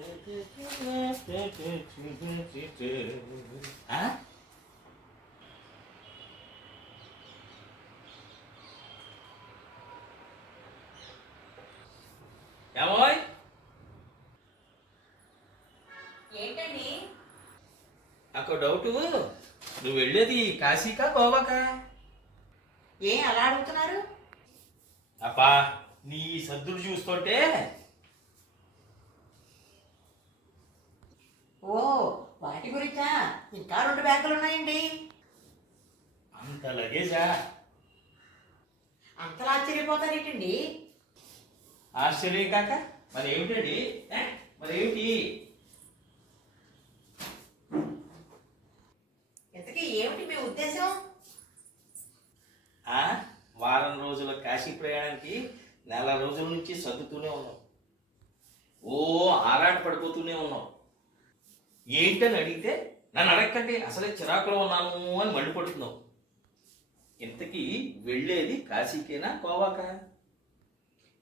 ఏమోయ్ ఏంటండి? నాకు డౌట్, నువ్వు వెళ్ళేది కాశీకా గోవాకా? అలా అడుగుతున్నారు? అబ్బా, నీ సద్దులు చూస్తుంటే ఓ, వాటి గురించా? ఇంకా 2 బ్యాగులు ఉన్నాయండి. అంత లగేజా? అంతలా ఆశ్చర్యపోతారేంటండి? ఆశ్చర్యం కాక మరి ఏమిటండి? మరి ఏమిటి? ఇంతకీ ఏమిటి మీ ఉద్దేశం? వారం రోజుల కాశీ ప్రయాణానికి 4 రోజుల నుంచి సర్దుతూనే ఉన్నాం. ఓ ఆరాట పడిపోతూనే ఉన్నాం. ఏంటని అడిగితే నన్ను అడగకండి, అసలే చిరాకులో ఉన్నాను అని మండిపడుతున్నావు. ఇంతకీ వెళ్ళేది కాశీకేనా గోవాకా?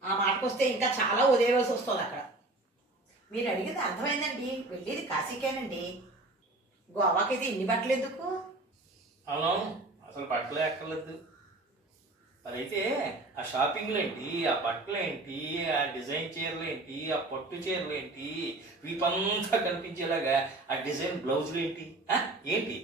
ఆ మాటకొస్తే ఇంకా చాలా ఉదయవలసి వస్తుంది అక్కడ. మీరు అడిగేది అర్థమైందండి. వెళ్ళేది కాశీకేనండి. గోవాకైతే ఇన్ని బట్టలు ఎందుకు? అవునవును, అసలు బట్టలే ఎక్కర్లేదు. మరైతే ఆ షాపింగ్లు ఏంటి, ఆ బట్టలు ఏంటి, ఆ డిజైన్ చీరలు ఏంటి, ఆ పట్టు చీరలు ఏంటి, వీపంతా కనిపించేలాగా ఆ డిజైన్ బ్లౌజులు ఏంటి ఏంటి?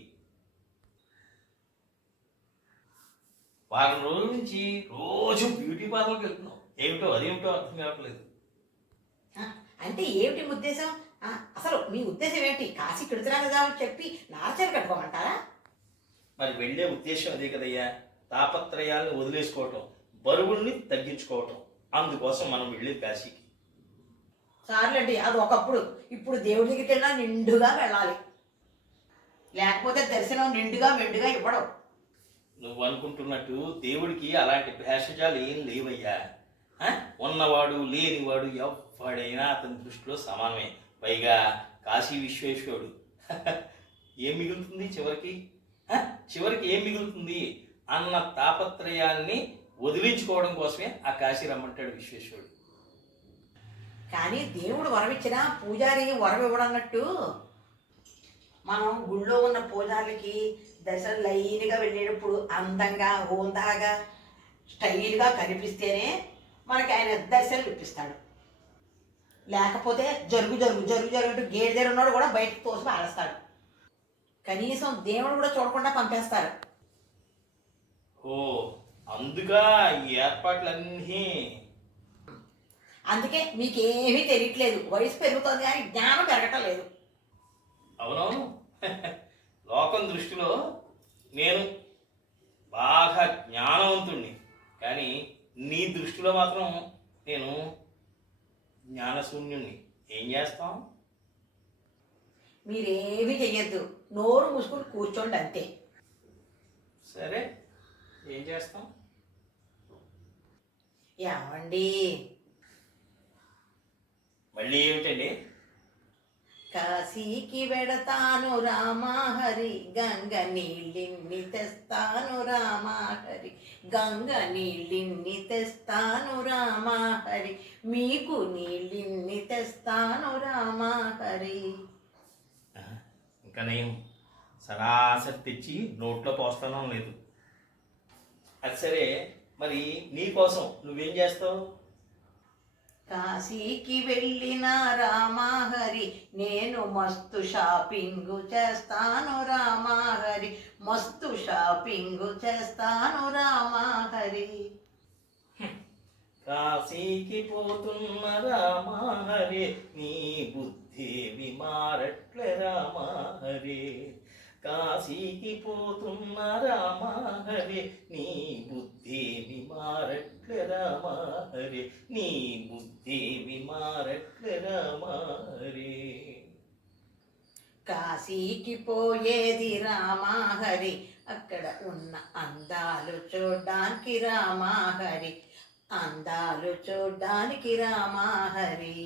వారం రోజుల నుంచి రోజు బ్యూటీ పార్లర్కి వెళ్తున్నాం. ఏమిటో అదేమిటో అర్థం కావట్లేదు. అంటే ఏమిటి మీ ఉద్దేశం? అసలు మీ ఉద్దేశం ఏంటి? కాశీ కడుతున్నాను కదా అని చెప్పి నారచీర కట్టుకోమంటారా? మరి వెళ్ళే ఉద్దేశం అదే కదయ్యా, తాపత్రయాలను వదిలేసుకోవటం, బరువుల్ని తగ్గించుకోవటం. అందుకోసం మనం వెళ్ళేది కాశీకి. సార్లండి, అది ఒకప్పుడు. ఇప్పుడు దేవుడి దగ్గరికి వెళ్ళినా నిండుగా వెళ్ళాలి, లేకపోతే దర్శనం నిండుగా మెండుగా ఇవ్వడం. నువ్వు అనుకుంటున్నట్టు దేవుడికి అలాంటి భేషజాలు ఏం లేవయ్యా. ఉన్నవాడు లేనివాడు ఎవడైనా అతని దృష్టిలో సమానమే. పైగా కాశీ విశ్వేశ్వరుడు. ఏం మిగులుతుంది చివరికి? చివరికి ఏం మిగులుతుంది అన్న తాపత్రయాన్ని వదిలించుకోవడం కోసమే ఆ కాశీ రమ్మంటాడు విశ్వేశ్వరుడు. కానీ దేవుడు వరమిచ్చినా పూజారి వరం ఇవ్వడన్నట్టు మనం గుళ్ళో ఉన్న పూజారులకి దర్శనం లైన్గా వెళ్ళేటప్పుడు అందంగా హోందాగా స్టైల్గా కనిపిస్తేనే మనకి ఆయన దర్శనం ఇప్పిస్తాడు. లేకపోతే జరుగు జరుగు జరుగు జరుగు అంటూ గేట్ దగ్గర ఉన్నాడు కూడా బయటకు తోసి పారేస్తాడు. కనీసం దేవుడు కూడా చూడకుండా పంపేస్తారు. ఓ, అందుగా ఈ ఏర్పాట్లన్నీ. అందుకే మీకేమీ తెలియట్లేదు. వయసు పెరుగుతుంది కానీ జ్ఞానం పెరగటం లేదు. అవునవును, లోకం దృష్టిలో నేను బాగా జ్ఞానవంతుణ్ణి, కానీ నీ దృష్టిలో మాత్రం నేను జ్ఞానశూన్యుణ్ణి. ఏం చేస్తాం? మీరేమీ చెయ్యొద్దు, నోరు మూసుకుని కూర్చోండి అంతే. సరే, ఏం చేస్తాం? ఏమండి? మళ్ళీ ఏమిటండి? కాశీకి వెడతాను రామహరి, గంగ నీళ్ళిన్ని తెస్తాను రామహరి, గంగ నీళ్ళిన్ని తెస్తాను రామహరి, మీకు నీళ్ళిన్ని తెస్తాను రామహరి. ఇంకా నేను సరాసరి తెచ్చి నోట్లో పోస్తానో లేదు. అది సరే, మరి నీ కోసం నువ్వేం చేస్తావు? కాశీకి వెళ్ళిన రామహరి, నేను మస్తు షాపింగ్ చేస్తాను రామహరి, మస్తు షాపింగ్ చేస్తాను రామహరి. కాశీకి పోతున్న రామహరి, నీ బుద్ధి విమారట్లే రామహరి. కాశీకి పోతున్న రామహరి, నీ బుద్ధి విమారట్లే రామహరి, నీ బుద్ధి విమారట్లే రామహరి. కాశీకి పోయేది రామహరి, అక్కడ ఉన్న అందాలు చూడ్డానికి రామహరి, అందాలు చూడ్డానికి రామహరి.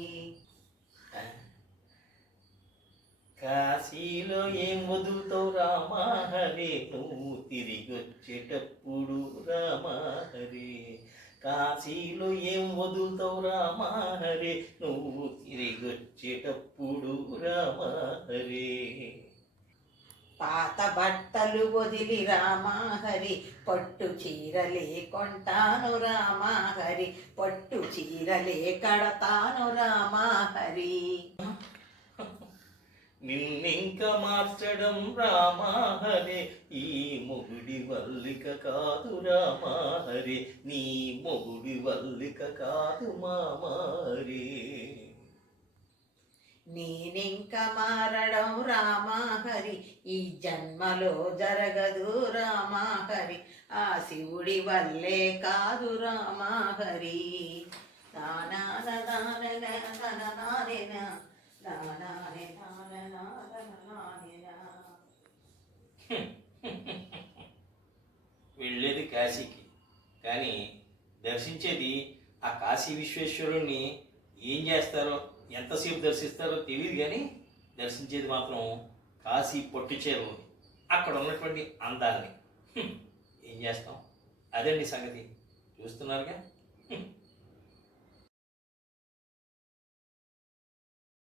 కాశీలో ఏం వదులుతావు రామహరి, నువ్వు తిరిగి వచ్చేటప్పుడు రామహరి. కాశీలో ఏం వదులుతావు రామా హరే నువ్వు తిరిగొచ్చేటప్పుడు రామా హరే. పాత బట్టలు వదిలి రామహరి పట్టు చీరలే కొంటాను రామహరి పట్టు చీరలే కడతాను రామహరి. నిన్నింక మార్చడం రామా హరే ఈ మొగుడి వల్లిక కాదు రామా హరే నీ మొగుడి వల్లిక కాదు మామా హరే. నేనింక మారడం రామహరి ఈ జన్మలో జరగదు రామహరి ఆ శివుడి వల్లే కాదు రామహరి. వెళ్ళేది కాశీకి కానీ దర్శించేది ఆ కాశీ విశ్వేశ్వరుణ్ణి. ఏం చేస్తారో ఎంతసేపు దర్శిస్తారో తెలియదు కానీ దర్శించేది మాత్రం కాశీ పట్టు చీరలు అక్కడ ఉన్నటువంటి అందాన్ని. ఏం చేస్తాం, అదండి సంగతి. చూస్తున్నారుగా.